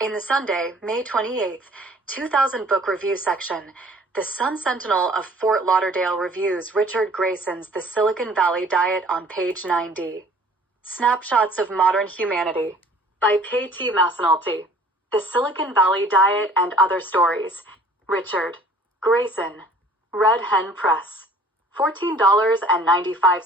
In the Sunday, May 28th, 2000 book review section, the Sun-Sentinel of Fort Lauderdale reviews Richard Grayson's The Silicon Valley Diet on page 90. Snapshots of Modern Humanity by K.T. Massenalty. The Silicon Valley Diet and Other Stories. Richard Grayson. Red Hen Press. $14.95.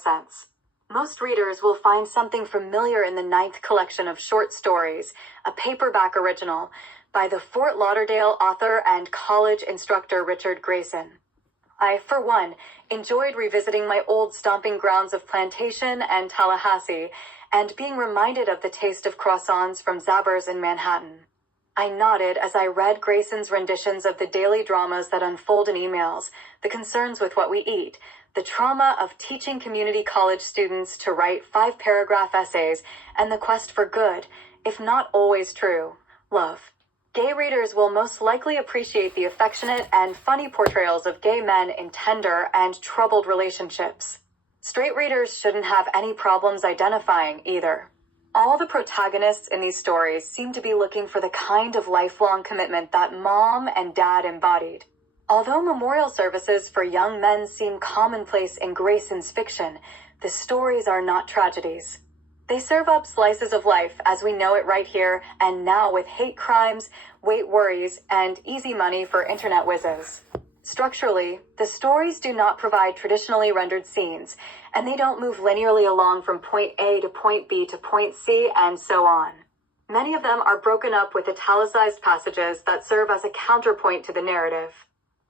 Most readers will find something familiar in the 9th collection of short stories, a paperback original, by the Fort Lauderdale author and college instructor Richard Grayson. I, for one, enjoyed revisiting my old stomping grounds of Plantation and Tallahassee, and being reminded of the taste of croissants from Zabbers in Manhattan. I nodded as I read Grayson's renditions of the daily dramas that unfold in emails, the concerns with what we eat, the trauma of teaching community college students to write 5-paragraph essays, and the quest for good, if not always true, love. Gay readers will most likely appreciate the affectionate and funny portrayals of gay men in tender and troubled relationships. Straight readers shouldn't have any problems identifying either. All the protagonists in these stories seem to be looking for the kind of lifelong commitment that mom and dad embodied. Although memorial services for young men seem commonplace in Grayson's fiction, the stories are not tragedies. They serve up slices of life as we know it right here and now, with hate crimes, weight worries, and easy money for internet whizzes. Structurally, the stories do not provide traditionally rendered scenes, and they don't move linearly along from point A to point B to point C and so on. Many of them are broken up with italicized passages that serve as a counterpoint to the narrative.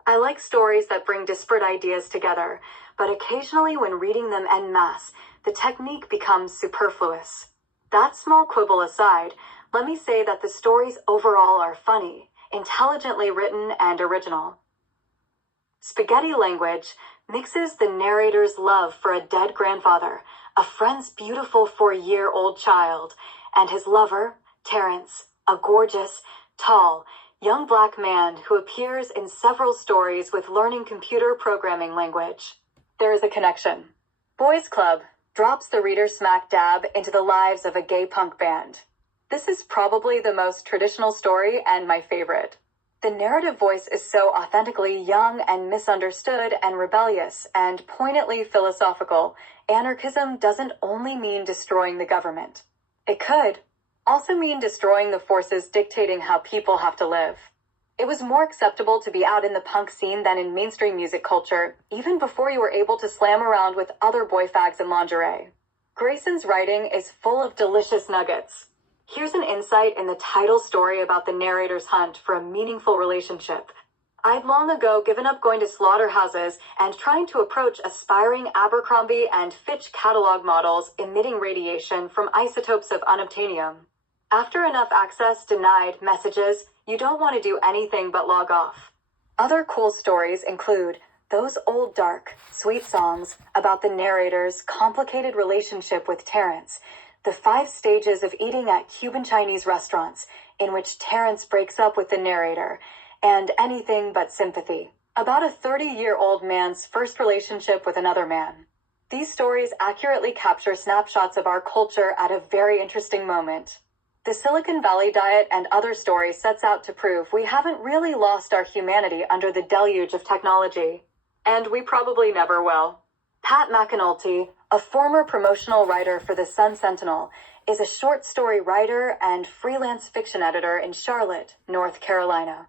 I like stories that bring disparate ideas together, but occasionally when reading them en masse, the technique becomes superfluous. That small quibble aside, let me say that the stories overall are funny, intelligently written, and original. Spaghetti language mixes the narrator's love for a dead grandfather, a friend's beautiful 4-year-old child, and his lover, Terrence, a gorgeous, tall, young black man who appears in several stories with learning computer programming language. There is a connection. Boys Club drops the reader smack dab into the lives of a gay punk band. This is probably the most traditional story and my favorite. The narrative voice is so authentically young and misunderstood and rebellious and poignantly philosophical. Anarchism doesn't only mean destroying the government. It could also mean destroying the forces dictating how people have to live. It was more acceptable to be out in the punk scene than in mainstream music culture, even before you were able to slam around with other boy fags in lingerie. Grayson's writing is full of delicious nuggets. Here's an insight in the title story about the narrator's hunt for a meaningful relationship. I'd long ago given up going to slaughterhouses and trying to approach aspiring Abercrombie and Fitch catalog models emitting radiation from isotopes of unobtainium. After enough access denied messages, you don't want to do anything but log off. Other cool stories include those old dark, sweet songs about the narrator's complicated relationship with Terrence, the 5 stages of eating at Cuban Chinese restaurants in which Terrence breaks up with the narrator, and Anything But Sympathy, about a 30-year-old man's first relationship with another man. These stories accurately capture snapshots of our culture at a very interesting moment. The Silicon Valley Diet and Other Stories sets out to prove we haven't really lost our humanity under the deluge of technology. And we probably never will. Pat McAnulty, a former promotional writer for the Sun-Sentinel, is a short story writer and freelance fiction editor in Charlotte, North Carolina.